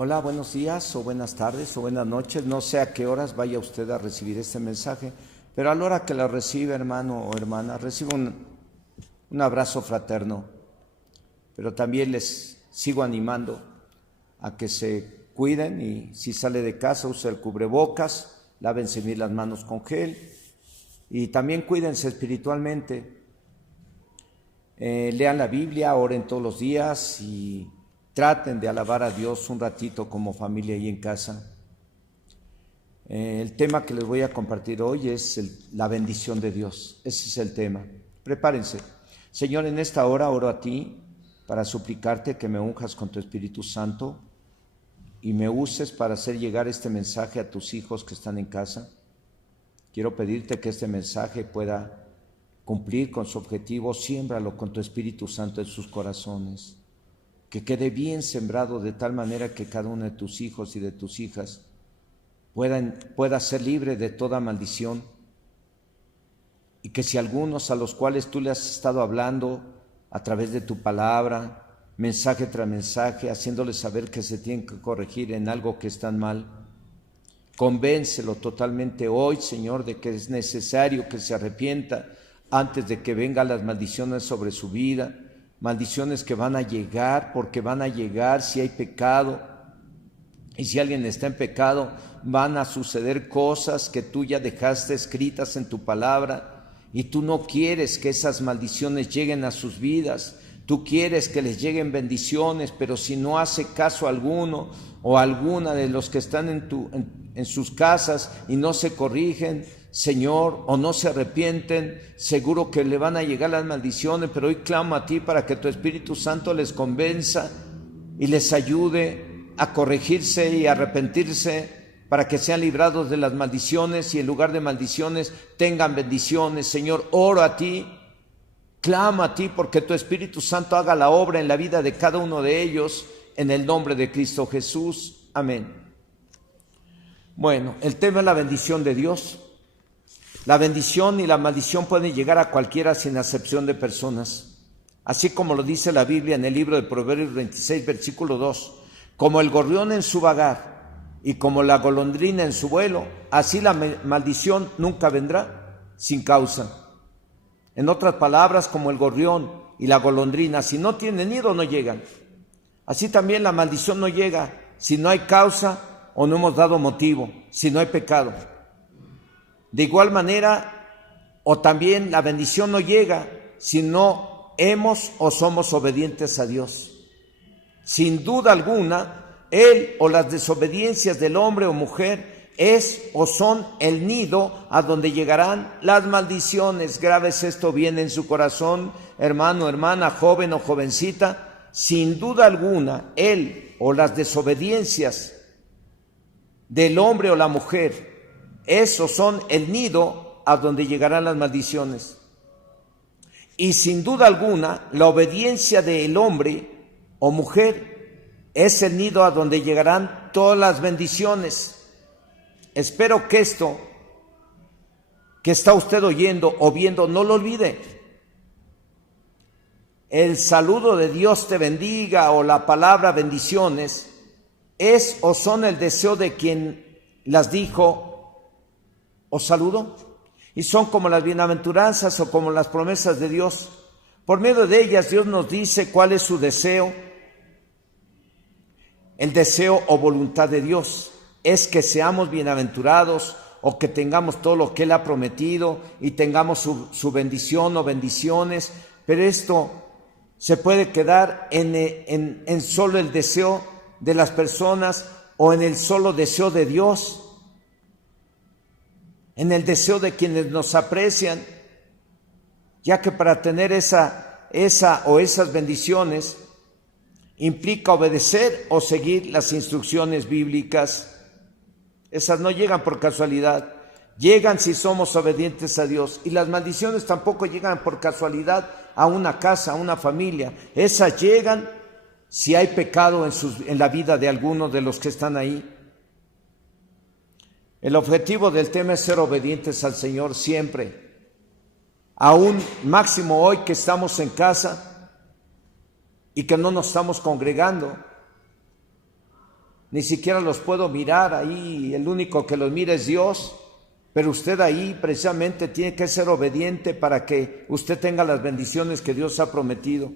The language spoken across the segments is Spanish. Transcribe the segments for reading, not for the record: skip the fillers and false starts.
Hola, buenos días o buenas tardes o buenas noches. No sé a qué horas vaya usted a recibir este mensaje, pero a la hora que lo recibe, hermano o hermana, reciba un abrazo fraterno. Pero también les sigo animando a que se cuiden y si sale de casa use el cubrebocas, lávense bien las manos con gel y también cuídense espiritualmente. Lean la Biblia, oren todos los días y traten de alabar a Dios un ratito como familia ahí en casa. El tema que les voy a compartir hoy es la bendición de Dios. Ese es el tema. Prepárense. Señor, en esta hora oro a ti para suplicarte que me unjas con tu Espíritu Santo y me uses para hacer llegar este mensaje a tus hijos que están en casa. Quiero pedirte que este mensaje pueda cumplir con su objetivo. Siémbralo con tu Espíritu Santo en sus corazones. Que quede bien sembrado de tal manera que cada uno de tus hijos y de tus hijas pueda ser libre de toda maldición, y que si algunos a los cuales tú le has estado hablando a través de tu palabra, mensaje tras mensaje, haciéndoles saber que se tienen que corregir en algo que están mal, convéncelo totalmente hoy, Señor, de que es necesario que se arrepienta antes de que vengan las maldiciones sobre su vida. Maldiciones que van a llegar, porque van a llegar si hay pecado. Y si alguien está en pecado, van a suceder cosas que tú ya dejaste escritas en tu palabra. Y tú no quieres que esas maldiciones lleguen a sus vidas. Tú quieres que les lleguen bendiciones, pero si no hace caso alguno o alguna de los que están en sus casas y no se corrigen, Señor, o no se arrepienten, seguro que le van a llegar las maldiciones, pero hoy clamo a ti para que tu Espíritu Santo les convenza y les ayude a corregirse y arrepentirse para que sean librados de las maldiciones y en lugar de maldiciones tengan bendiciones. Señor, oro a ti, clamo a ti porque tu Espíritu Santo haga la obra en la vida de cada uno de ellos, en el nombre de Cristo Jesús. Amén. Bueno, el tema es la bendición de Dios. La bendición y la maldición pueden llegar a cualquiera sin acepción de personas. Así como lo dice la Biblia en el libro de Proverbios 26, versículo 2. Como el gorrión en su vagar y como la golondrina en su vuelo, así la maldición nunca vendrá sin causa. En otras palabras, como el gorrión y la golondrina, si no tienen nido no llegan. Así también la maldición no llega si no hay causa o no hemos dado motivo, si no hay pecado. De igual manera, o también la bendición no llega si no hemos o somos obedientes a Dios. Sin duda alguna, él o las desobediencias del hombre o mujer es o son el nido a donde llegarán las maldiciones. Grábese esto bien en su corazón, hermano, hermana, joven o jovencita. Sin duda alguna, él o las desobediencias del hombre o la mujer esos son el nido a donde llegarán las maldiciones. Y sin duda alguna, la obediencia del hombre o mujer es el nido a donde llegarán todas las bendiciones. Espero que esto que está usted oyendo o viendo no lo olvide. El saludo de Dios te bendiga o la palabra bendiciones es o son el deseo de quien las dijo os saludo, y son como las bienaventuranzas o como las promesas de Dios. Por medio de ellas Dios nos dice cuál es su deseo. El deseo o voluntad de Dios es que seamos bienaventurados o que tengamos todo lo que Él ha prometido y tengamos su bendición o bendiciones, pero esto se puede quedar en solo el deseo de las personas o en el solo deseo de Dios, en el deseo de quienes nos aprecian, ya que para tener esa o esas bendiciones implica obedecer o seguir las instrucciones bíblicas. Esas no llegan por casualidad, llegan si somos obedientes a Dios, y las maldiciones tampoco llegan por casualidad a una casa, a una familia. Esas llegan si hay pecado en la vida de alguno de los que están ahí. El objetivo del tema es ser obedientes al Señor siempre, aún máximo hoy que estamos en casa y que no nos estamos congregando. ni siquiera los puedo mirar ahí, el único que los mira es Dios, pero usted ahí precisamente tiene que ser obediente para que usted tenga las bendiciones que Dios ha prometido.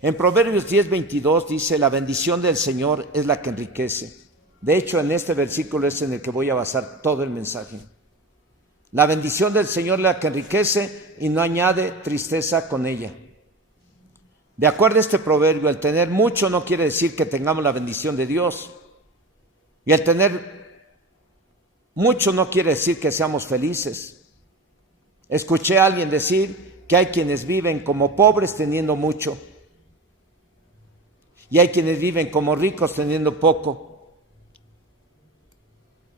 En Proverbios 10:22 dice, la bendición del Señor es la que enriquece. De hecho, en este versículo es en el que voy a basar todo el mensaje. La bendición del Señor es la que enriquece y no añade tristeza con ella. De acuerdo a este proverbio, el tener mucho no quiere decir que tengamos la bendición de Dios. Y el tener mucho no quiere decir que seamos felices. Escuché a alguien decir que hay quienes viven como pobres teniendo mucho. Y hay quienes viven como ricos teniendo poco.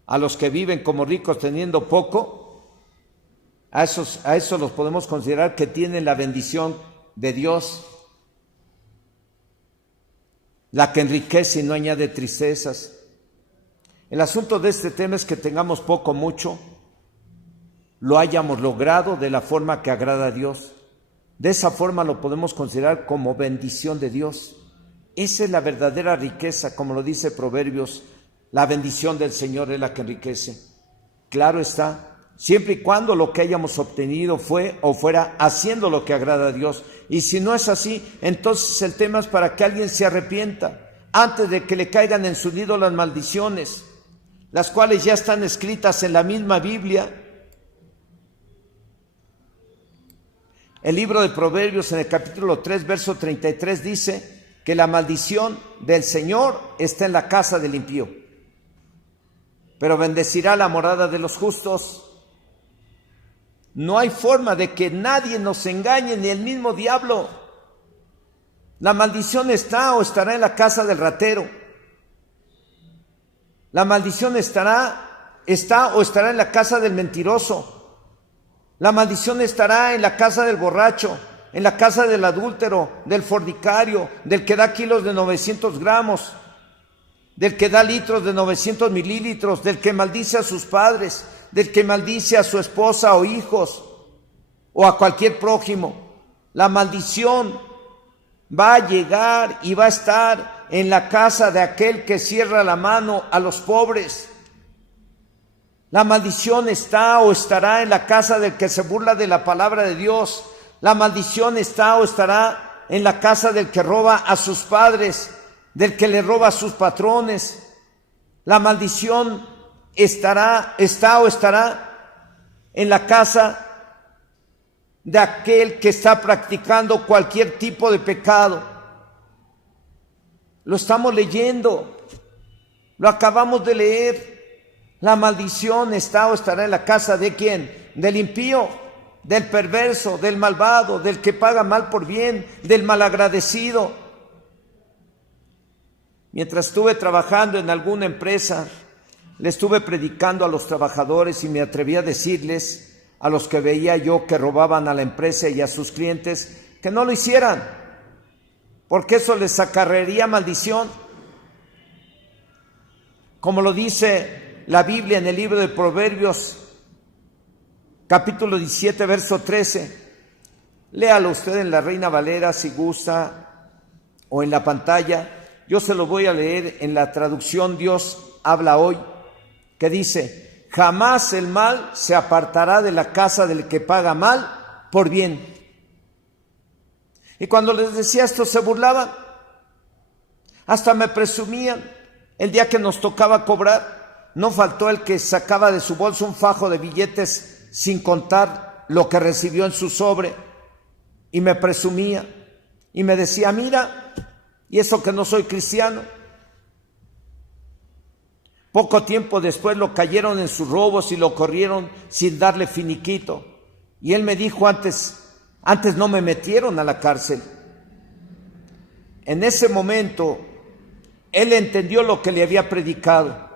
A los que viven como ricos teniendo poco, a esos los podemos considerar que tienen la bendición de Dios, la que enriquece y no añade tristezas. El asunto de este tema es que tengamos poco o mucho, lo hayamos logrado de la forma que agrada a Dios. De esa forma lo podemos considerar como bendición de Dios. Esa es la verdadera riqueza, como lo dice Proverbios, la bendición del Señor es la que enriquece. Claro está, siempre y cuando lo que hayamos obtenido fue o fuera haciendo lo que agrada a Dios. Y si no es así, entonces el tema es para que alguien se arrepienta antes de que le caigan en su nido las maldiciones, las cuales ya están escritas en la misma Biblia. El libro de Proverbios en el capítulo 3, verso 33 dice que la maldición del Señor está en la casa del impío, pero bendecirá la morada de los justos. No hay forma de que nadie nos engañe, ni el mismo diablo. La maldición está o estará en la casa del ratero. La maldición está o estará en la casa del mentiroso. La maldición estará en la casa del borracho, en la casa del adúltero, del fornicario, del que da kilos de 900 gramos, del que da litros de 900 mililitros, del que maldice a sus padres, del que maldice a su esposa o hijos o a cualquier prójimo. La maldición va a llegar y va a estar en la casa de aquel que cierra la mano a los pobres. La maldición está o estará en la casa del que se burla de la palabra de Dios. La maldición está o estará en la casa del que roba a sus padres, del que le roba a sus patrones. La maldición está o estará en la casa de aquel que está practicando cualquier tipo de pecado. Lo estamos leyendo, lo acabamos de leer. La maldición está o estará en la casa de ¿quién? Del impío, del perverso, del malvado, del que paga mal por bien, del malagradecido. Mientras estuve trabajando en alguna empresa, le estuve predicando a los trabajadores y me atreví a decirles, a los que veía yo que robaban a la empresa y a sus clientes, que no lo hicieran, porque eso les acarrearía maldición. Como lo dice la Biblia en el libro de Proverbios, capítulo 17, verso 13. Léalo usted en la Reina Valera si gusta, o en la pantalla. Yo se lo voy a leer en la traducción Dios habla hoy, que dice: jamás el mal se apartará de la casa del que paga mal por bien. Y cuando les decía esto se burlaban, hasta me presumían. El día que nos tocaba cobrar, no faltó el que sacaba de su bolsa un fajo de billetes sin contar lo que recibió en su sobre, y me presumía y me decía: mira, y eso que no soy cristiano. Poco tiempo después lo cayeron en sus robos y lo corrieron sin darle finiquito. Y él me dijo: antes no me metieron a la cárcel. En ese momento él entendió lo que le había predicado.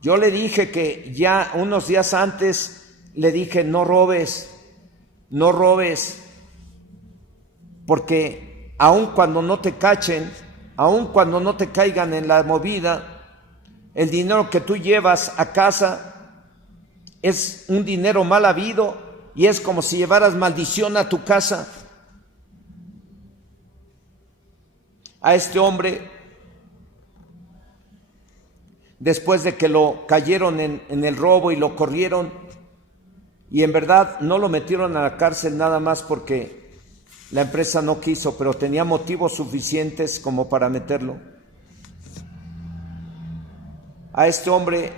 Yo le dije que ya unos días antes le dije: no robes, porque aun cuando no te cachen, aun cuando no te caigan en la movida, el dinero que tú llevas a casa es un dinero mal habido y es como si llevaras maldición a tu casa. A este hombre después de que lo cayeron en el robo y lo corrieron, y en verdad no lo metieron a la cárcel nada más porque la empresa no quiso, pero tenía motivos suficientes como para meterlo. A este hombre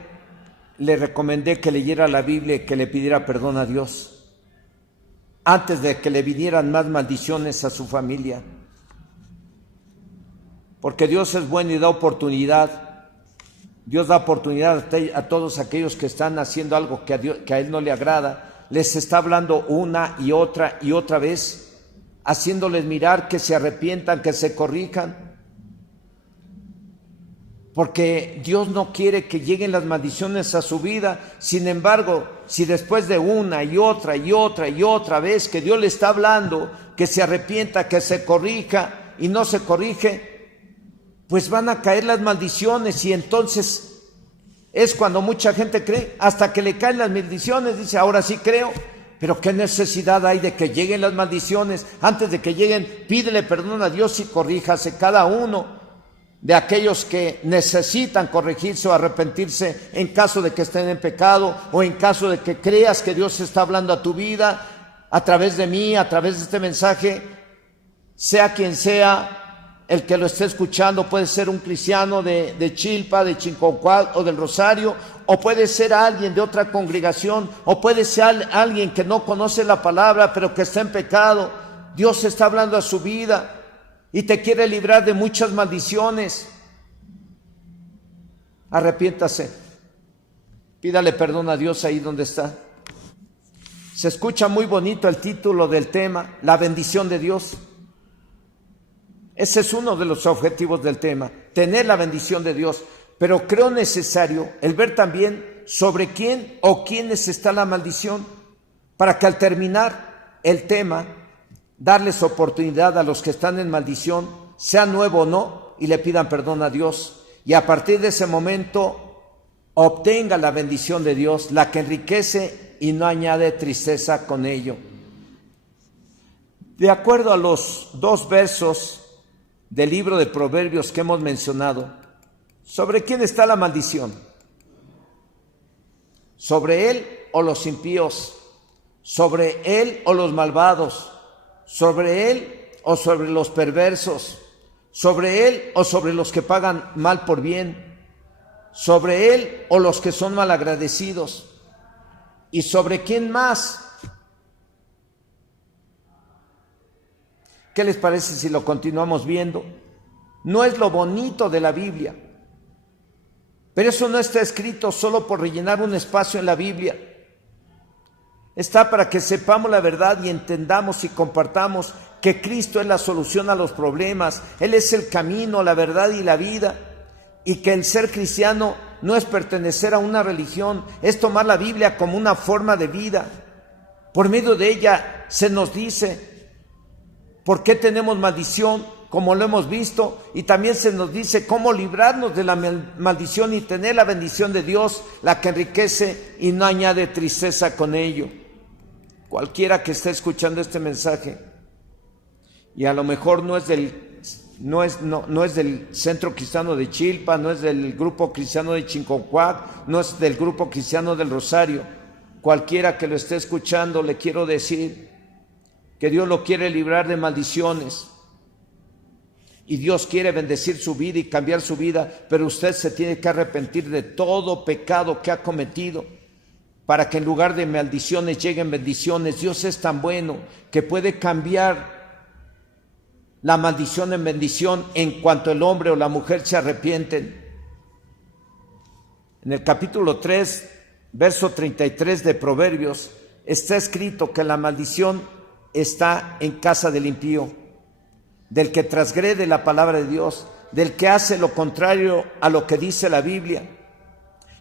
le recomendé que leyera la Biblia y que le pidiera perdón a Dios antes de que le vinieran más maldiciones a su familia. Porque Dios es bueno y da oportunidad. Dios da oportunidad a todos aquellos que están haciendo algo que a Él no le agrada. Les está hablando una y otra vez, haciéndoles mirar que se arrepientan, que se corrijan. Porque Dios no quiere que lleguen las maldiciones a su vida. Sin embargo, si después de una y otra vez que Dios le está hablando, que se arrepienta, que se corrija y no se corrige, pues van a caer las maldiciones, y entonces es cuando mucha gente cree, hasta que le caen las maldiciones, dice, ahora sí creo. Pero qué necesidad hay de que lleguen las maldiciones. Antes de que lleguen, pídele perdón a Dios y corríjase cada uno de aquellos que necesitan corregirse o arrepentirse en caso de que estén en pecado, o en caso de que creas que Dios está hablando a tu vida a través de mí, a través de este mensaje. Sea quien sea el que lo esté escuchando, puede ser un cristiano de Chilpa, de Chinconcuad o del Rosario, o puede ser alguien de otra congregación, o puede ser alguien que no conoce la palabra pero que está en pecado. Dios está hablando a su vida y te quiere librar de muchas maldiciones. Arrepiéntase, pídale perdón a Dios ahí donde está. Se escucha muy bonito el título del tema, la bendición de Dios. Ese es uno de los objetivos del tema, tener la bendición de Dios. Pero creo necesario el ver también sobre quién o quiénes está la maldición, para que al terminar el tema, darles oportunidad a los que están en maldición, sea nuevo o no, y le pidan perdón a Dios. Y a partir de ese momento obtenga la bendición de Dios, la que enriquece y no añade tristeza con ello. De acuerdo a los 2 versos del libro de Proverbios que hemos mencionado, ¿sobre quién está la maldición? ¿Sobre él o los impíos? ¿Sobre él o los malvados? ¿Sobre él o sobre los perversos? ¿Sobre él o sobre los que pagan mal por bien? ¿Sobre él o los que son malagradecidos? ¿Y sobre quién más? ¿Qué les parece si lo continuamos viendo? No es lo bonito de la Biblia, pero eso no está escrito solo por rellenar un espacio en la Biblia. Está para que sepamos la verdad y entendamos y compartamos que Cristo es la solución a los problemas. Él es el camino, la verdad y la vida. Y que el ser cristiano no es pertenecer a una religión, es tomar la Biblia como una forma de vida. Por medio de ella se nos dice por qué tenemos maldición, como lo hemos visto, y también se nos dice cómo librarnos de la maldición y tener la bendición de Dios, la que enriquece y no añade tristeza con ello. Cualquiera que esté escuchando este mensaje, y a lo mejor no es del Centro Cristiano de Chilpa, no es del Grupo Cristiano de Chinconcuac, no es del Grupo Cristiano del Rosario, cualquiera que lo esté escuchando, le quiero decir que Dios lo quiere librar de maldiciones. Y Dios quiere bendecir su vida y cambiar su vida, pero usted se tiene que arrepentir de todo pecado que ha cometido, para que en lugar de maldiciones lleguen bendiciones. Dios es tan bueno que puede cambiar la maldición en bendición en cuanto el hombre o la mujer se arrepienten. En el capítulo 3, verso 33 de Proverbios, está escrito que la maldición está en casa del impío, del que transgrede la palabra de Dios, del que hace lo contrario a lo que dice la Biblia.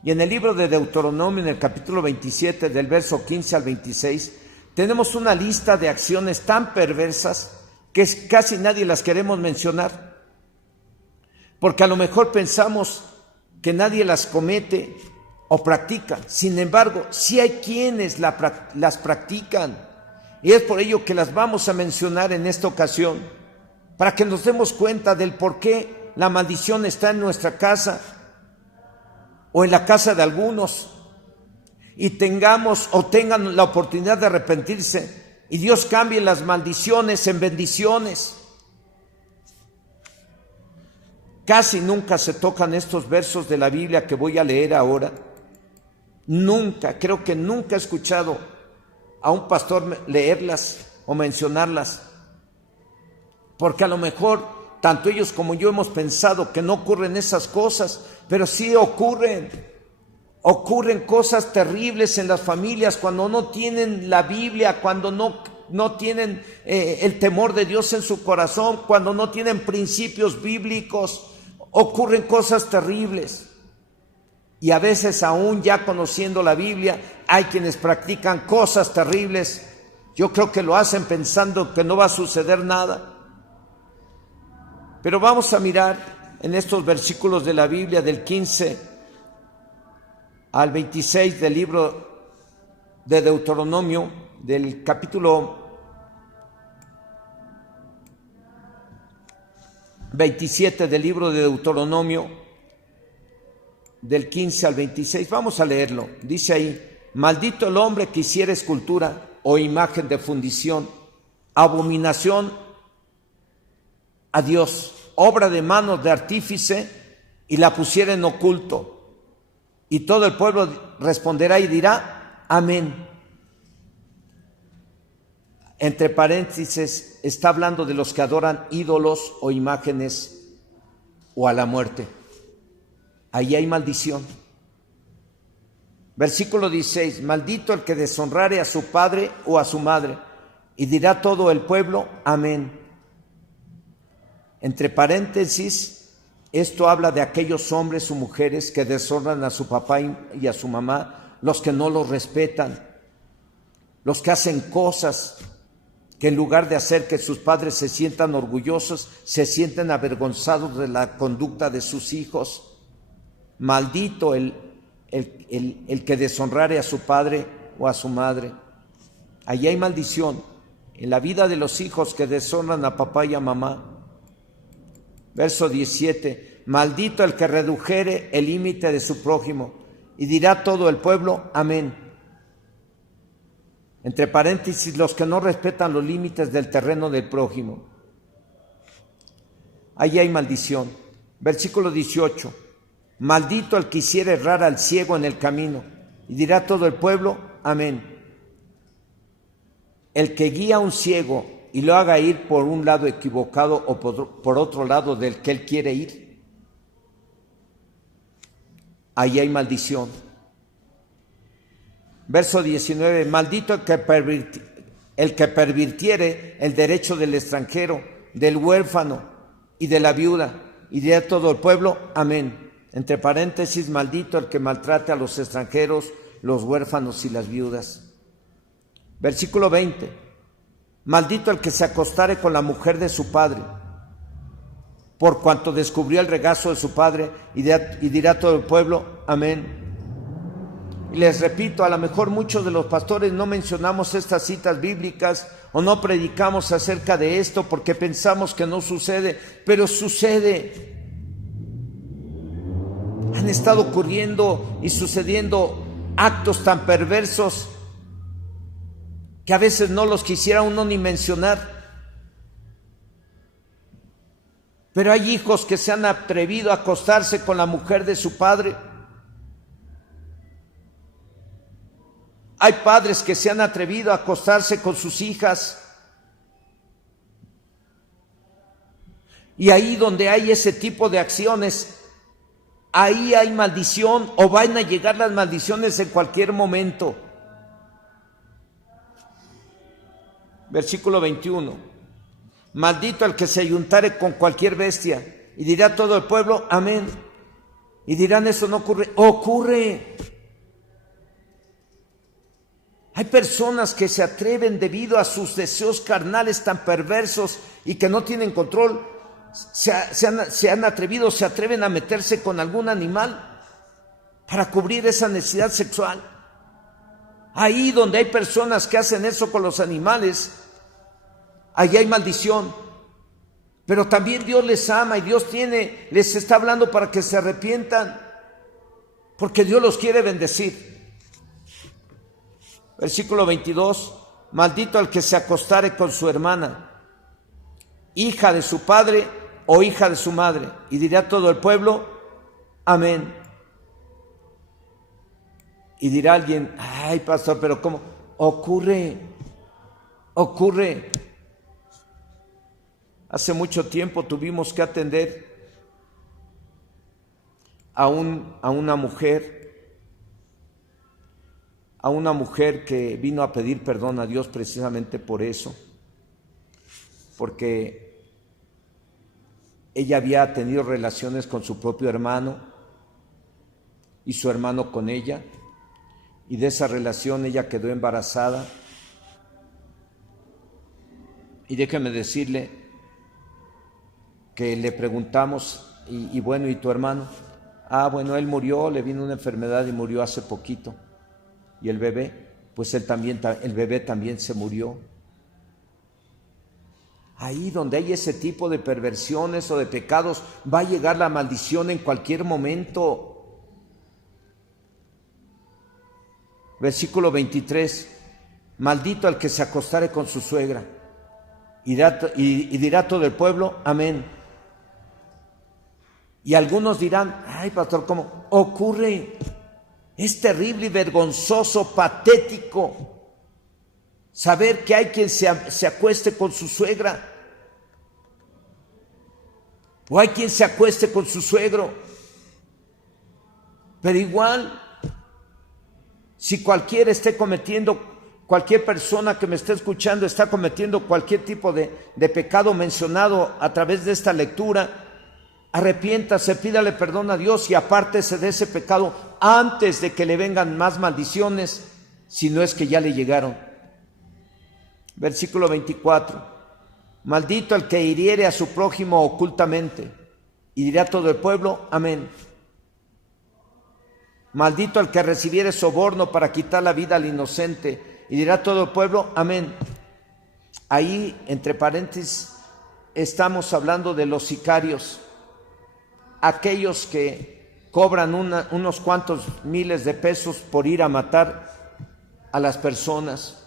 Y en el libro de Deuteronomio, en el capítulo 27, del verso 15 al 26, tenemos una lista de acciones tan perversas que casi nadie las queremos mencionar, porque a lo mejor pensamos que nadie las comete o practica. Sin embargo, sí hay quienes las practican, y es por ello que las vamos a mencionar en esta ocasión, para que nos demos cuenta del por qué la maldición está en nuestra casa. o en la casa de algunos y tengan la oportunidad de arrepentirse y Dios cambie las maldiciones en bendiciones. Casi nunca se tocan estos versos de la Biblia que voy a leer ahora. Nunca, creo que nunca he escuchado a un pastor leerlas o mencionarlas, porque a lo mejor tanto ellos como yo hemos pensado que no ocurren esas cosas, pero sí ocurren cosas terribles en las familias cuando no tienen la Biblia, cuando no tienen el temor de Dios en su corazón, cuando no tienen principios bíblicos, ocurren cosas terribles. Y a veces aún ya conociendo la Biblia, hay quienes practican cosas terribles. Yo creo que lo hacen pensando que no va a suceder nada. Pero vamos a mirar en estos versículos de la Biblia del 15 al 26 del libro de Deuteronomio, del capítulo 27 del libro de Deuteronomio, del 15 al 26, vamos a leerlo. Dice ahí: maldito el hombre que hiciera escultura o imagen de fundición, abominación a Dios, obra de manos de artífice, y la pusiera en oculto. Y todo el pueblo responderá y dirá: amén. Entre paréntesis, está hablando de los que adoran ídolos o imágenes o a la muerte. Ahí hay maldición. Versículo 16: maldito el que deshonrare a su padre o a su madre. Y dirá todo el pueblo: amén. Entre paréntesis, esto habla de aquellos hombres o mujeres que deshonran a su papá y a su mamá, los que no los respetan, los que hacen cosas que en lugar de hacer que sus padres se sientan orgullosos, se sienten avergonzados de la conducta de sus hijos. Maldito el que deshonrare a su padre o a su madre. Allí hay maldición en la vida de los hijos que deshonran a papá y a mamá. Verso 17: maldito el que redujere el límite de su prójimo. Y dirá todo el pueblo: amén. Entre paréntesis, los que no respetan los límites del terreno del prójimo. Allí hay maldición. Versículo 18: maldito el que hiciere errar al ciego en el camino. Y dirá todo el pueblo: amén. El que guía a un ciego y lo haga ir por un lado equivocado o por otro lado del que él quiere ir. Ahí hay maldición. Verso 19: maldito el que pervirtiere el derecho del extranjero, del huérfano y de la viuda. Y dirá todo el pueblo: amén. Entre paréntesis, maldito el que maltrate a los extranjeros, los huérfanos y las viudas. Versículo 20: maldito el que se acostare con la mujer de su padre, por cuanto descubrió el regazo de su padre. Y dirá todo el pueblo: amén. Y les repito, a lo mejor muchos de los pastores no mencionamos estas citas bíblicas o no predicamos acerca de esto porque pensamos que no sucede, pero sucede. Han estado ocurriendo y sucediendo actos tan perversos que a veces no los quisiera uno ni mencionar. Pero hay hijos que se han atrevido a acostarse con la mujer de su padre. Hay padres que se han atrevido a acostarse con sus hijas. Y ahí donde hay ese tipo de acciones, ahí hay maldición, o van a llegar las maldiciones en cualquier momento. Versículo 21: maldito el que se ayuntare con cualquier bestia. Y dirá todo el pueblo: amén. Y dirán: eso no ocurre. Ocurre. Hay personas que se atreven debido a sus deseos carnales tan perversos y que no tienen control. Se atreven a meterse con algún animal para cubrir esa necesidad sexual. Ahí donde hay personas que hacen eso con los animales, ahí hay maldición. Pero también Dios les ama y Dios les está hablando para que se arrepientan. porque Dios los quiere bendecir. Versículo 22, maldito el que se acostare con su hermana, hija de su padre o hija de su madre. Y dirá todo el pueblo, amén. Y dirá alguien, ay pastor, pero ¿cómo? Ocurre. Hace mucho tiempo tuvimos que atender a una mujer que vino a pedir perdón a Dios precisamente por eso, porque ella había tenido relaciones con su propio hermano y su hermano con ella, y de esa relación ella quedó embarazada. Y déjeme decirle que le preguntamos, y bueno, ¿y tu hermano? Bueno, él murió, le vino una enfermedad y murió hace poquito. ¿Y el bebé? Pues el bebé también se murió. Ahí donde hay ese tipo de perversiones o de pecados, va a llegar la maldición en cualquier momento. Versículo 23, maldito el que se acostare con su suegra. Y dirá todo el pueblo, amén. Y algunos dirán, ay pastor, ¿cómo ocurre? Es terrible y vergonzoso, patético saber que hay quien se acueste con su suegra, o hay quien se acueste con su suegro. Pero igual, si cualquier persona que me esté escuchando está cometiendo cualquier tipo de pecado mencionado a través de esta lectura, arrepiéntase, pídale perdón a Dios y apártese de ese pecado antes de que le vengan más maldiciones, si no es que ya le llegaron. Versículo 24, maldito el que hiriere a su prójimo ocultamente. Y dirá todo el pueblo, amén. Maldito el que recibiere soborno para quitar la vida al inocente. Y dirá todo el pueblo, amén. Ahí, entre paréntesis, estamos hablando de los sicarios, aquellos que cobran unos cuantos miles de pesos por ir a matar a las personas.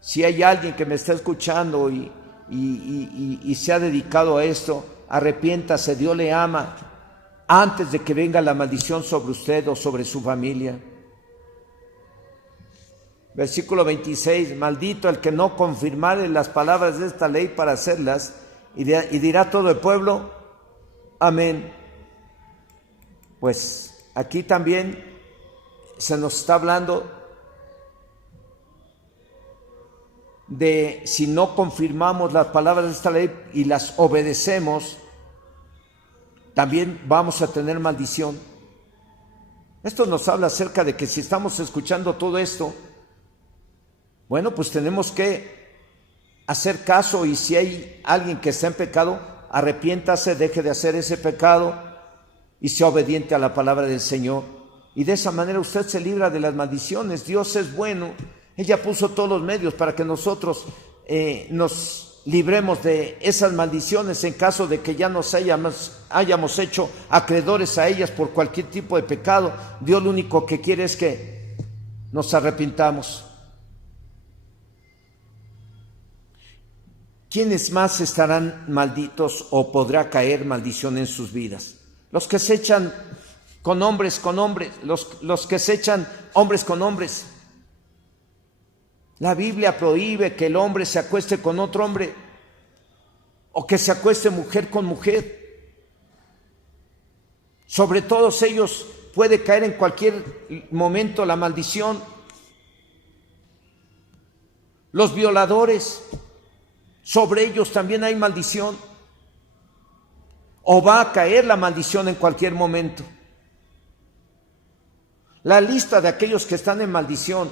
Si hay alguien que me está escuchando y se ha dedicado a esto, arrepiéntase, Dios le ama, antes de que venga la maldición sobre usted o sobre su familia. Versículo 26, maldito el que no confirmare las palabras de esta ley para hacerlas, y dirá todo el pueblo, amén. Pues aquí también se nos está hablando de si no confirmamos las palabras de esta ley y las obedecemos, también vamos a tener maldición. Esto nos habla acerca de que si estamos escuchando todo esto, bueno, pues tenemos que hacer caso, y si hay alguien que está en pecado, arrepiéntase, deje de hacer ese pecado y sea obediente a la palabra del Señor. Y de esa manera usted se libra de las maldiciones. Dios es bueno. Ella puso todos los medios para que nosotros nos libremos de esas maldiciones en caso de que ya nos hayamos hecho acreedores a ellas por cualquier tipo de pecado. Dios lo único que quiere es que nos arrepintamos. ¿Quiénes más estarán malditos o podrá caer maldición en sus vidas? Los que se echan con hombres, los que se echan hombres con hombres. La Biblia prohíbe que el hombre se acueste con otro hombre o que se acueste mujer con mujer. Sobre todos ellos puede caer en cualquier momento la maldición. Los violadores, sobre ellos también hay maldición, o va a caer la maldición en cualquier momento. La lista de aquellos que están en maldición,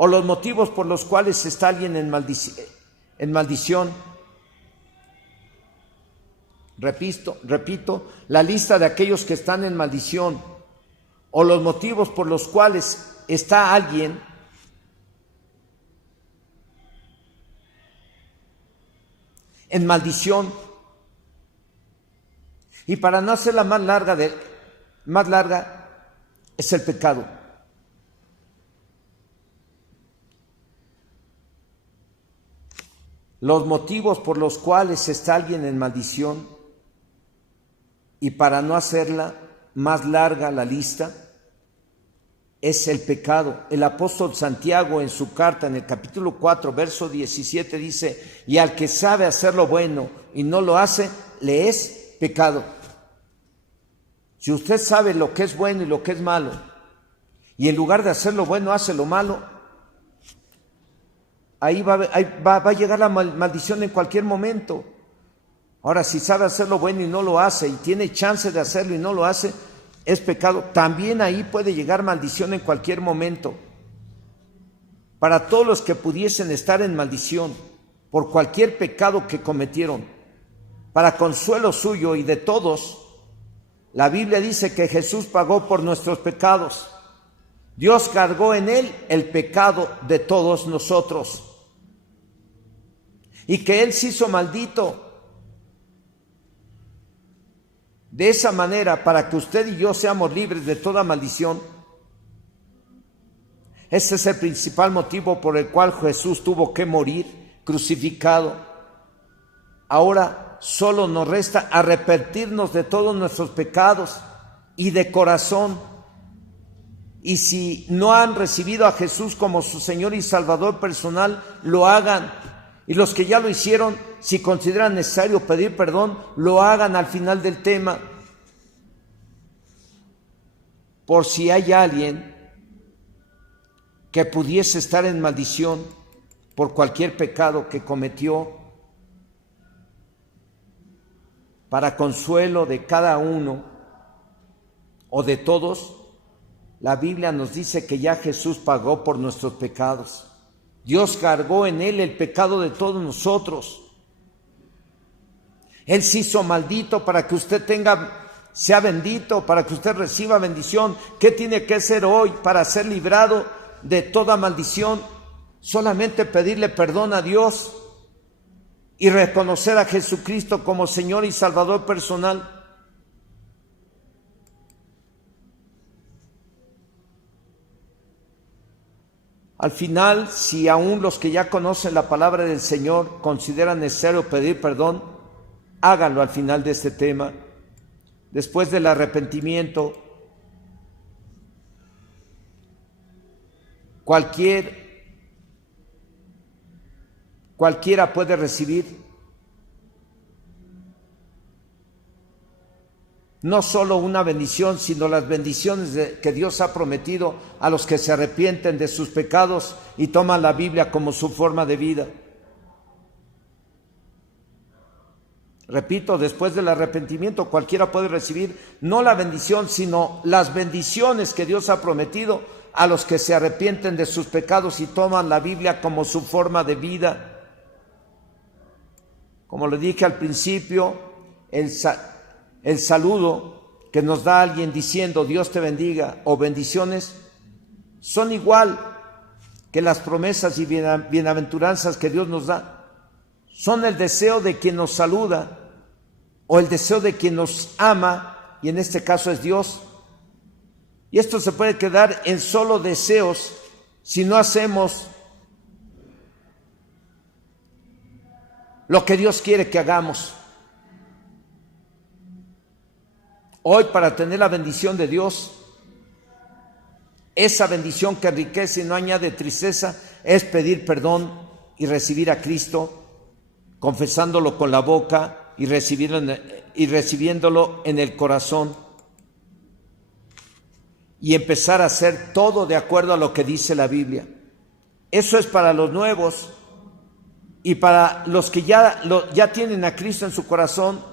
o los motivos por los cuales está alguien en maldición. Repito, la lista de aquellos que están en maldición, o los motivos por los cuales está alguien en maldición. Y para no hacerla más larga, es el pecado. Los motivos por los cuales está alguien en maldición, y para no hacerla más larga la lista, es el pecado. El apóstol Santiago en su carta en el capítulo 4, verso 17 dice: y al que sabe hacer lo bueno y no lo hace, le es pecado. Si usted sabe lo que es bueno y lo que es malo, y en lugar de hacer lo bueno hace lo malo, ahí va a llegar la maldición en cualquier momento. Ahora, si sabe hacer lo bueno y no lo hace, y tiene chance de hacerlo y no lo hace, es pecado. También ahí puede llegar maldición en cualquier momento. Para todos los que pudiesen estar en maldición por cualquier pecado que cometieron, para consuelo suyo y de todos, la Biblia dice que Jesús pagó por nuestros pecados. Dios cargó en él el pecado de todos nosotros, y que él se hizo maldito de esa manera para que usted y yo seamos libres de toda maldición. Ese es el principal motivo por el cual Jesús tuvo que morir crucificado. Ahora solo nos resta arrepentirnos de todos nuestros pecados y de corazón. Y si no han recibido a Jesús como su Señor y Salvador personal, lo hagan. Y los que ya lo hicieron, si consideran necesario pedir perdón, lo hagan al final del tema. Por si hay alguien que pudiese estar en maldición por cualquier pecado que cometió, para consuelo de cada uno o de todos, la Biblia nos dice que ya Jesús pagó por nuestros pecados. Dios cargó en él el pecado de todos nosotros. Él se hizo maldito para que usted sea bendito, para que usted reciba bendición. ¿Qué tiene que hacer hoy para ser librado de toda maldición? Solamente pedirle perdón a Dios y reconocer a Jesucristo como Señor y Salvador personal. Al final, si aún los que ya conocen la palabra del Señor consideran necesario pedir perdón, háganlo al final de este tema. Después del arrepentimiento, cualquiera puede recibir no solo una bendición, sino las bendiciones que Dios ha prometido a los que se arrepienten de sus pecados y toman la Biblia como su forma de vida. Repito, después del arrepentimiento cualquiera puede recibir no la bendición, sino las bendiciones que Dios ha prometido a los que se arrepienten de sus pecados y toman la Biblia como su forma de vida. Como le dije al principio, el saludo que nos da alguien diciendo Dios te bendiga o bendiciones son igual que las promesas y bienaventuranzas que Dios nos da. Son el deseo de quien nos saluda o el deseo de quien nos ama, y en este caso es Dios. Y esto se puede quedar en solo deseos si no hacemos lo que Dios quiere que hagamos. Hoy, para tener la bendición de Dios, esa bendición que enriquece y no añade tristeza, es pedir perdón y recibir a Cristo, confesándolo con la boca y recibiéndolo en el corazón, y empezar a hacer todo de acuerdo a lo que dice la Biblia. Eso es para los nuevos, y para los que ya tienen a Cristo en su corazón,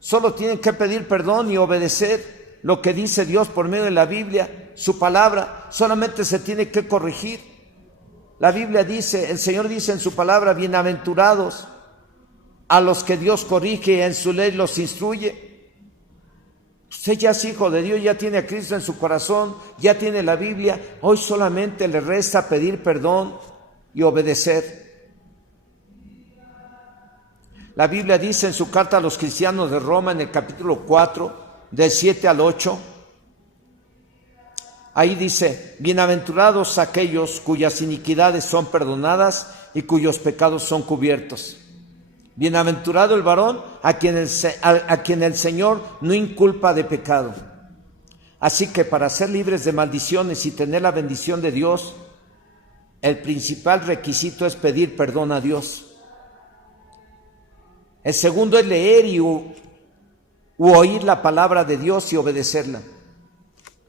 solo tienen que pedir perdón y obedecer lo que dice Dios por medio de la Biblia, su palabra. Solamente se tiene que corregir. La Biblia dice, el Señor dice en su palabra, bienaventurados a los que Dios corrige y en su ley los instruye. Usted ya es hijo de Dios, ya tiene a Cristo en su corazón, ya tiene la Biblia. Hoy solamente le resta pedir perdón y obedecer. La Biblia dice en su carta a los cristianos de Roma, en el capítulo 4, del 7 al 8, Ahí dice, bienaventurados aquellos cuyas iniquidades son perdonadas y cuyos pecados son cubiertos. Bienaventurado el varón a quien el Señor no inculpa de pecado. Así que para ser libres de maldiciones y tener la bendición de Dios, el principal requisito es pedir perdón a Dios. El segundo es leer u oír la palabra de Dios y obedecerla.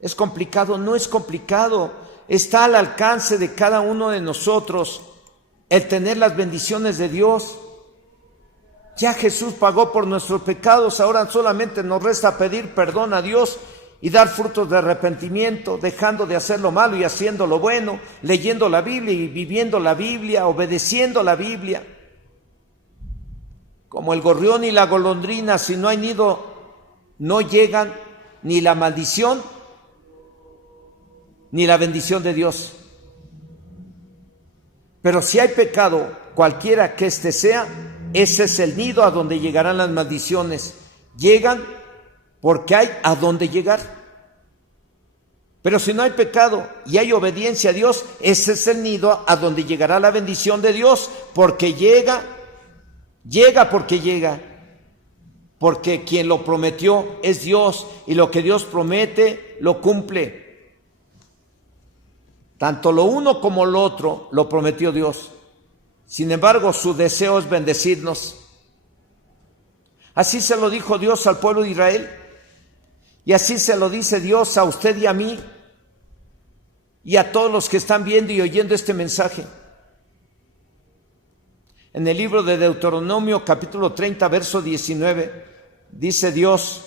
¿Es complicado? No es complicado. Está al alcance de cada uno de nosotros el tener las bendiciones de Dios. Ya Jesús pagó por nuestros pecados, ahora solamente nos resta pedir perdón a Dios y dar frutos de arrepentimiento, dejando de hacer lo malo y haciendo lo bueno, leyendo la Biblia y viviendo la Biblia, obedeciendo la Biblia. Como el gorrión y la golondrina, si no hay nido, no llegan ni la maldición ni la bendición de Dios. Pero si hay pecado, cualquiera que éste sea, ese es el nido a donde llegarán las maldiciones. Llegan porque hay a dónde llegar. Pero si no hay pecado y hay obediencia a Dios, ese es el nido a donde llegará la bendición de Dios, porque llega porque llega. Porque quien lo prometió es Dios, y lo que Dios promete lo cumple. Tanto lo uno como lo otro lo prometió Dios. Sin embargo, su deseo es bendecirnos. Así se lo dijo Dios al pueblo de Israel, y así se lo dice Dios a usted y a mí, y a todos los que están viendo y oyendo este mensaje. En el libro de Deuteronomio, capítulo 30, verso 19, dice Dios: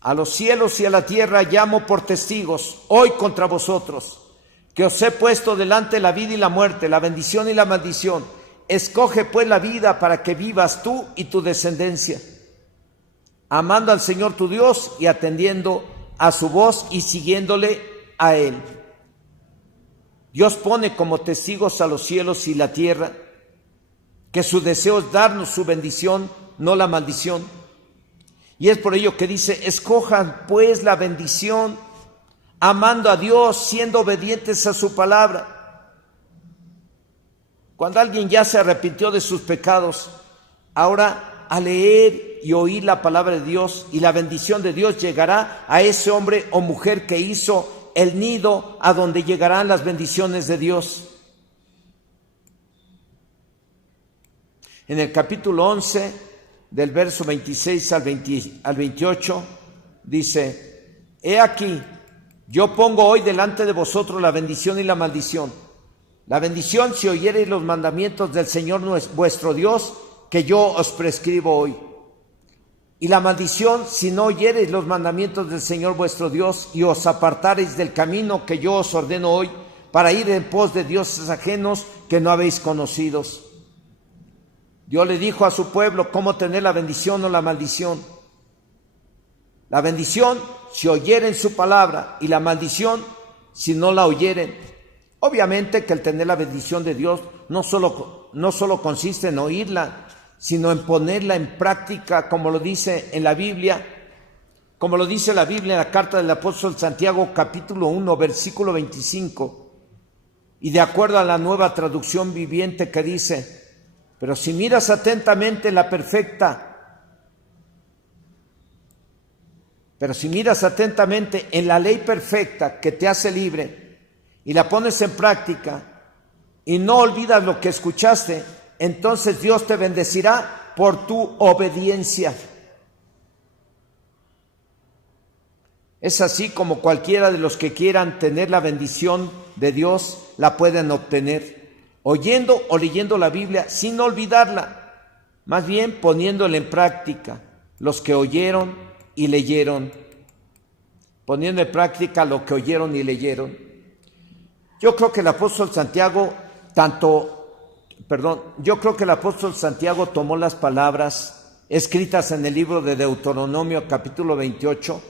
a los cielos y a la tierra llamo por testigos hoy contra vosotros, que os he puesto delante la vida y la muerte, la bendición y la maldición. Escoge pues la vida para que vivas tú y tu descendencia, amando al Señor tu Dios y atendiendo a su voz y siguiéndole a Él. Dios pone como testigos a los cielos y la tierra, que su deseo es darnos su bendición, no la maldición. Y es por ello que dice: escojan pues la bendición, amando a Dios, siendo obedientes a su palabra. Cuando alguien ya se arrepintió de sus pecados, ahora a leer y oír la palabra de Dios, y la bendición de Dios llegará a ese hombre o mujer que hizo el nido a donde llegarán las bendiciones de Dios. En el capítulo 11, del verso 26 al 28, dice: he aquí, yo pongo hoy delante de vosotros la bendición y la maldición. La bendición, si oyereis los mandamientos del Señor vuestro Dios, que yo os prescribo hoy. Y la maldición, si no oyereis los mandamientos del Señor vuestro Dios y os apartareis del camino que yo os ordeno hoy, para ir en pos de dioses ajenos que no habéis conocidos. Dios le dijo a su pueblo cómo tener la bendición o la maldición. La bendición, si oyeren su palabra, y la maldición, si no la oyeren. Obviamente que el tener la bendición de Dios no solo consiste en oírla, sino en ponerla en práctica, como lo dice en la Biblia, como lo dice la Biblia en la carta del apóstol Santiago, capítulo 1, versículo 25, y de acuerdo a la Nueva Traducción Viviente, que dice: pero si miras atentamente en la ley perfecta que te hace libre, y la pones en práctica, y no olvidas lo que escuchaste, entonces Dios te bendecirá por tu obediencia. Es así como cualquiera de los que quieran tener la bendición de Dios la pueden obtener, oyendo o leyendo la Biblia sin olvidarla, más bien poniéndola en práctica. Los que oyeron y leyeron, poniendo en práctica lo que oyeron y leyeron. Yo creo que el apóstol Santiago tomó las palabras escritas en el libro de Deuteronomio, capítulo 28,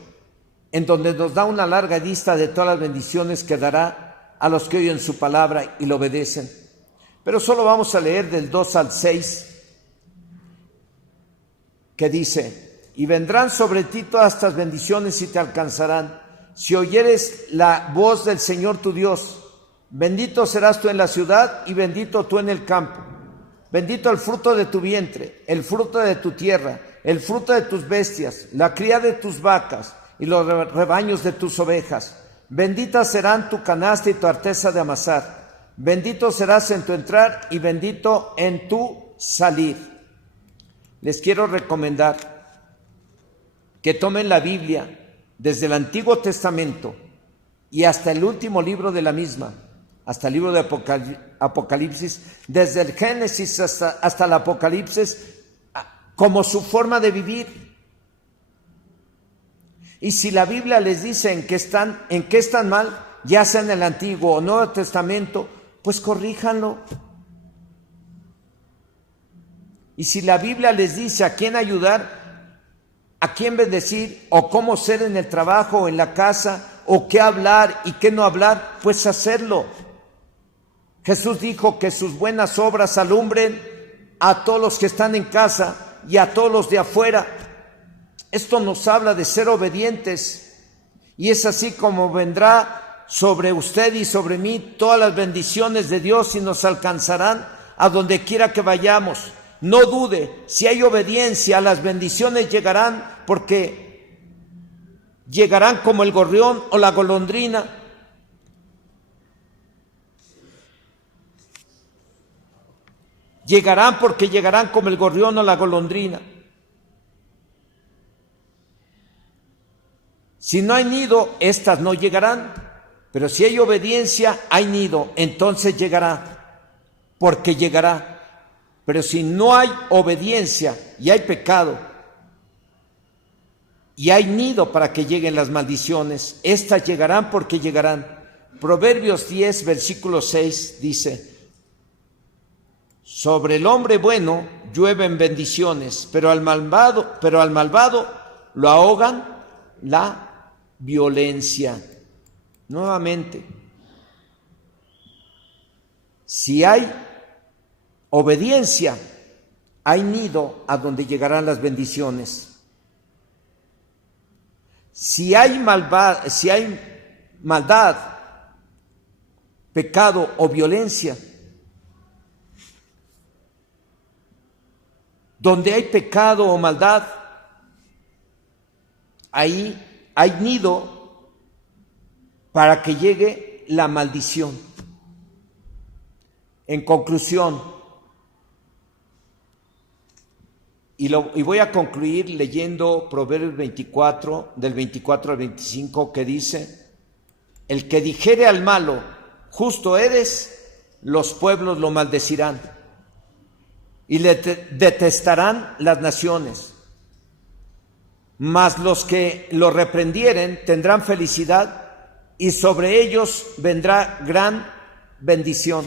en donde nos da una larga lista de todas las bendiciones que dará a los que oyen su palabra y lo obedecen. Pero solo vamos a leer del 2 al 6, que dice: y vendrán sobre ti todas estas bendiciones y te alcanzarán, si oyeres la voz del Señor tu Dios. Bendito serás tú en la ciudad y bendito tú en el campo. Bendito el fruto de tu vientre, el fruto de tu tierra, el fruto de tus bestias, la cría de tus vacas y los rebaños de tus ovejas. Benditas serán tu canasta y tu arteza de amasar. Bendito serás en tu entrar y bendito en tu salir. Les quiero recomendar que tomen la Biblia desde el Antiguo Testamento y hasta el último libro de la misma, hasta el libro de Apocalipsis, desde el Génesis hasta el Apocalipsis, como su forma de vivir. Y si la Biblia les dice en qué están mal, ya sea en el Antiguo o Nuevo Testamento, pues corríjanlo. Y si la Biblia les dice a quién ayudar, a quién bendecir, o cómo ser en el trabajo o en la casa, o qué hablar y qué no hablar, pues hacerlo. Jesús dijo que sus buenas obras alumbren a todos los que están en casa y a todos los de afuera. Esto nos habla de ser obedientes, y es así como vendrá sobre usted y sobre mí todas las bendiciones de Dios y nos alcanzarán a donde quiera que vayamos. No dude, si hay obediencia, las bendiciones llegarán, porque llegarán como el gorrión o la golondrina. Llegarán porque llegarán como el gorrión o la golondrina. Si no hay nido, estas no llegarán. Pero si hay obediencia, hay nido, entonces llegará, porque llegará. Pero si no hay obediencia y hay pecado, y hay nido para que lleguen las maldiciones, estas llegarán porque llegarán. Proverbios 10, versículo 6 dice: sobre el hombre bueno llueven bendiciones, pero al malvado lo ahogan la violencia. Nuevamente, si hay obediencia, hay nido a donde llegarán las bendiciones. Si hay maldad, pecado o violencia, donde hay pecado o maldad, ahí hay nido para que llegue la maldición. En conclusión, y voy a concluir leyendo Proverbios 24, del 24 al 25, que dice: el que dijere al malo, justo eres, los pueblos lo maldecirán, y le detestarán las naciones. Mas los que lo reprendieren tendrán felicidad, y sobre ellos vendrá gran bendición.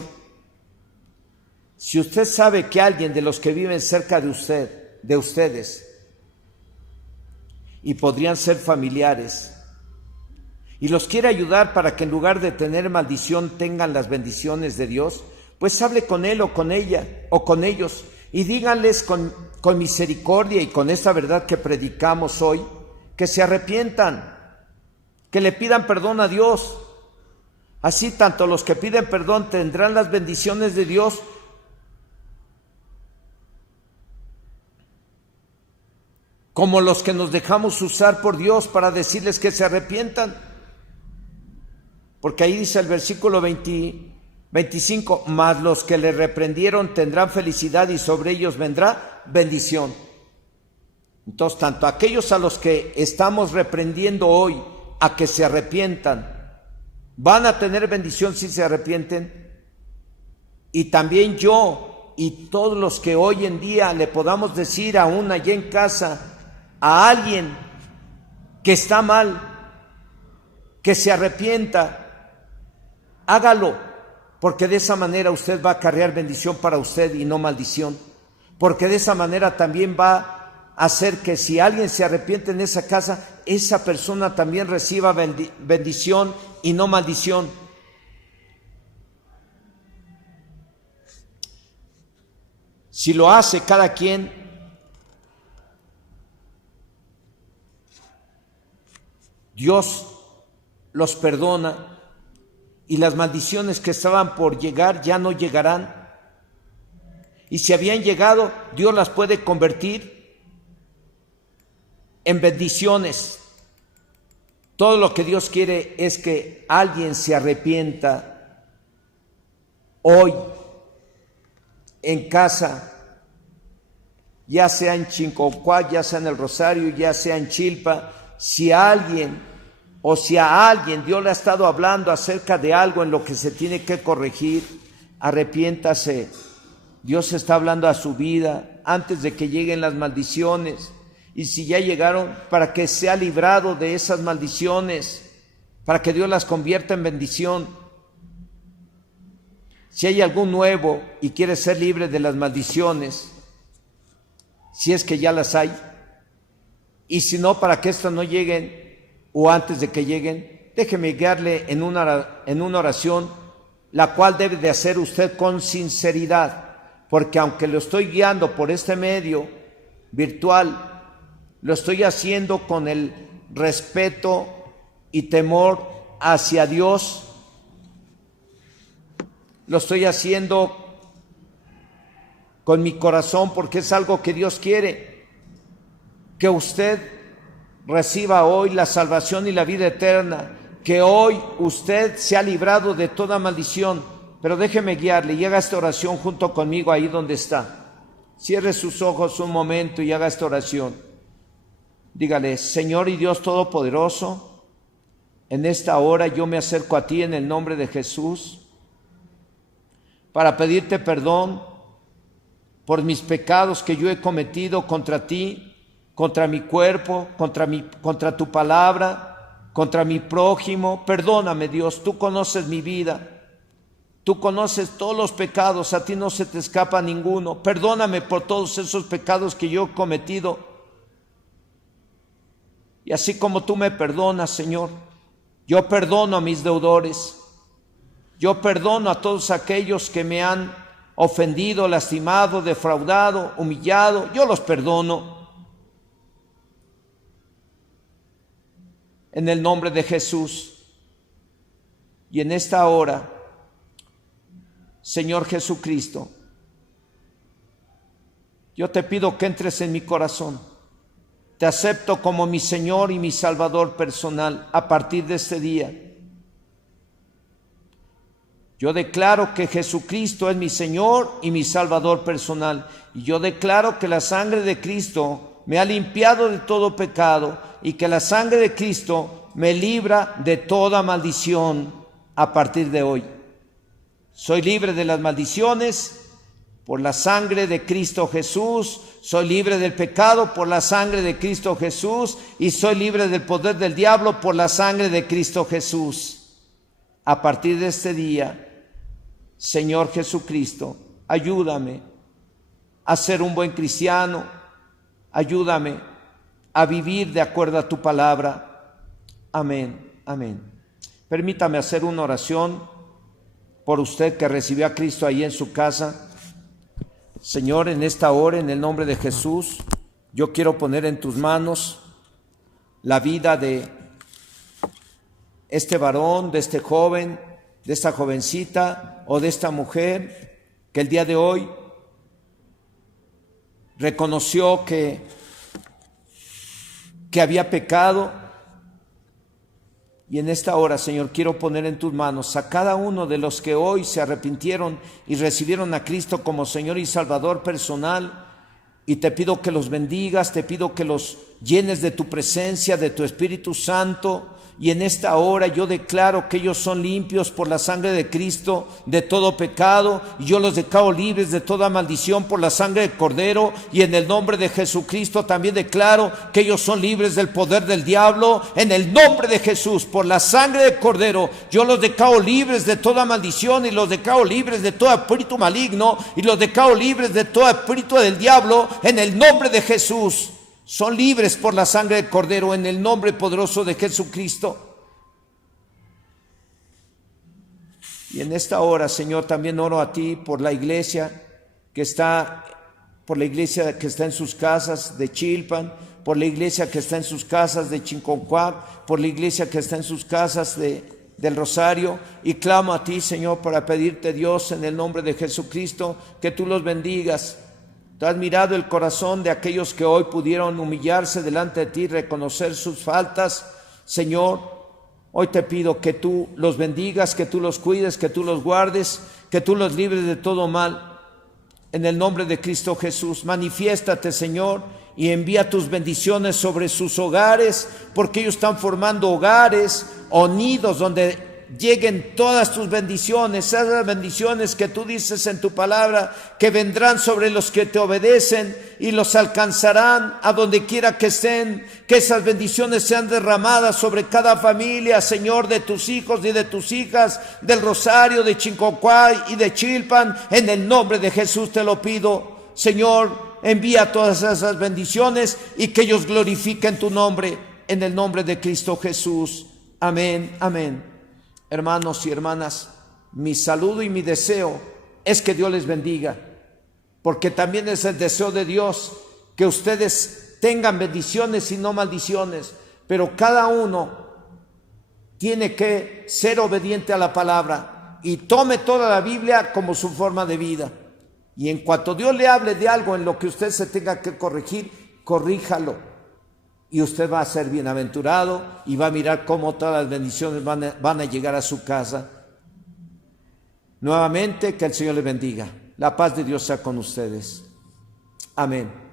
Si usted sabe que alguien de los que viven cerca de ustedes, y podrían ser familiares, y los quiere ayudar para que en lugar de tener maldición tengan las bendiciones de Dios, pues hable con él o con ella o con ellos y díganles con misericordia y con esta verdad que predicamos hoy, que se arrepientan, que le pidan perdón a Dios. Así tanto los que piden perdón tendrán las bendiciones de Dios, como los que nos dejamos usar por Dios para decirles que se arrepientan. Porque ahí dice el versículo 25, mas los que le reprendieron tendrán felicidad y sobre ellos vendrá bendición. Entonces, tanto aquellos a los que estamos reprendiendo hoy a que se arrepientan, van a tener bendición si se arrepienten, y también yo y todos los que hoy en día le podamos decir aún allá en casa a alguien que está mal, que se arrepienta, hágalo, porque de esa manera usted va a acarrear bendición para usted y no maldición, porque de esa manera también va a hacer que si alguien se arrepiente en esa casa, esa persona también reciba bendición y no maldición. Si lo hace cada quien, Dios los perdona y las maldiciones que estaban por llegar ya no llegarán. Y si habían llegado, Dios las puede convertir en bendiciones. Todo lo que Dios quiere es que alguien se arrepienta hoy en casa, ya sea en Chincocuá, ya sea en el Rosario, ya sea en Chilpa. Si a alguien Dios le ha estado hablando acerca de algo en lo que se tiene que corregir, arrepiéntase. Dios está hablando a su vida antes de que lleguen las maldiciones. Y si ya llegaron, para que sea librado de esas maldiciones, para que Dios las convierta en bendición. Si hay algún nuevo y quiere ser libre de las maldiciones, si es que ya las hay, y si no, para que estas no lleguen, o antes de que lleguen, déjeme guiarle en una oración, la cual debe de hacer usted con sinceridad, porque aunque lo estoy guiando por este medio virtual, lo estoy haciendo con el respeto y temor hacia Dios. Lo estoy haciendo con mi corazón porque es algo que Dios quiere, que usted reciba hoy la salvación y la vida eterna, que hoy usted sea librado de toda maldición. Pero déjeme guiarle y haga esta oración junto conmigo ahí donde está. Cierre sus ojos un momento y haga esta oración. Dígale: Señor y Dios Todopoderoso, en esta hora yo me acerco a ti en el nombre de Jesús para pedirte perdón por mis pecados que yo he cometido contra ti, contra mi cuerpo, contra tu palabra, contra mi prójimo. Perdóname, Dios, tú conoces mi vida, tú conoces todos los pecados, a ti no se te escapa ninguno. Perdóname por todos esos pecados que yo he cometido. Y así como tú me perdonas, Señor, yo perdono a mis deudores. Yo perdono a todos aquellos que me han ofendido, lastimado, defraudado, humillado. Yo los perdono. En el nombre de Jesús. Y en esta hora, Señor Jesucristo, yo te pido que entres en mi corazón. Te acepto como mi Señor y mi Salvador personal a partir de este día. Yo declaro que Jesucristo es mi Señor y mi Salvador personal. Y yo declaro que la sangre de Cristo me ha limpiado de todo pecado y que la sangre de Cristo me libra de toda maldición a partir de hoy. Soy libre de las maldiciones por la sangre de Cristo Jesús. Soy libre del pecado por la sangre de Cristo Jesús y soy libre del poder del diablo por la sangre de Cristo Jesús. A partir de este día, Señor Jesucristo, ayúdame a ser un buen cristiano, ayúdame a vivir de acuerdo a tu palabra. Amén, amén. Permítame hacer una oración por usted que recibió a Cristo ahí en su casa. Señor, en esta hora, en el nombre de Jesús, yo quiero poner en tus manos la vida de este varón, de este joven, de esta jovencita o de esta mujer que el día de hoy reconoció que había pecado. Y en esta hora, Señor, quiero poner en tus manos a cada uno de los que hoy se arrepintieron y recibieron a Cristo como Señor y Salvador personal. Y te pido que los bendigas, te pido que los llenes de tu presencia, de tu Espíritu Santo. Y en esta hora yo declaro que ellos son limpios por la sangre de Cristo de todo pecado, y yo los declaro libres de toda maldición por la sangre del Cordero. Y en el nombre de Jesucristo también declaro que ellos son libres del poder del diablo. En el nombre de Jesús, por la sangre del Cordero, yo los declaro libres de toda maldición y los declaro libres de todo espíritu maligno y los declaro libres de todo espíritu del diablo. En el nombre de Jesús, son libres por la sangre del Cordero, en el nombre poderoso de Jesucristo. Y en esta hora, Señor, también oro a ti por la iglesia que está en sus casas de Chilpan, por la iglesia que está en sus casas de Chinconcuac, por la iglesia que está en sus casas del Rosario, y clamo a ti, Señor, para pedirte, Dios, en el nombre de Jesucristo, que tú los bendigas. Tú has mirado el corazón de aquellos que hoy pudieron humillarse delante de ti, reconocer sus faltas. Señor, hoy te pido que tú los bendigas, que tú los cuides, que tú los guardes, que tú los libres de todo mal. En el nombre de Cristo Jesús, manifiéstate, Señor, y envía tus bendiciones sobre sus hogares, porque ellos están formando hogares o nidos donde lleguen todas tus bendiciones, esas bendiciones que tú dices en tu palabra, que vendrán sobre los que te obedecen y los alcanzarán a donde quiera que estén. Que esas bendiciones sean derramadas sobre cada familia, Señor, de tus hijos y de tus hijas, del Rosario, de Chinconcuay y de Chilpan. En el nombre de Jesús te lo pido, Señor, envía todas esas bendiciones y que ellos glorifiquen tu nombre, en el nombre de Cristo Jesús. Amén, amén. Hermanos y hermanas, mi saludo y mi deseo es que Dios les bendiga, porque también es el deseo de Dios que ustedes tengan bendiciones y no maldiciones, pero cada uno tiene que ser obediente a la palabra y tome toda la Biblia como su forma de vida. Y en cuanto Dios le hable de algo en lo que usted se tenga que corregir, corríjalo. Y usted va a ser bienaventurado y va a mirar cómo todas las bendiciones van a llegar a su casa. Nuevamente, que el Señor les bendiga. La paz de Dios sea con ustedes. Amén.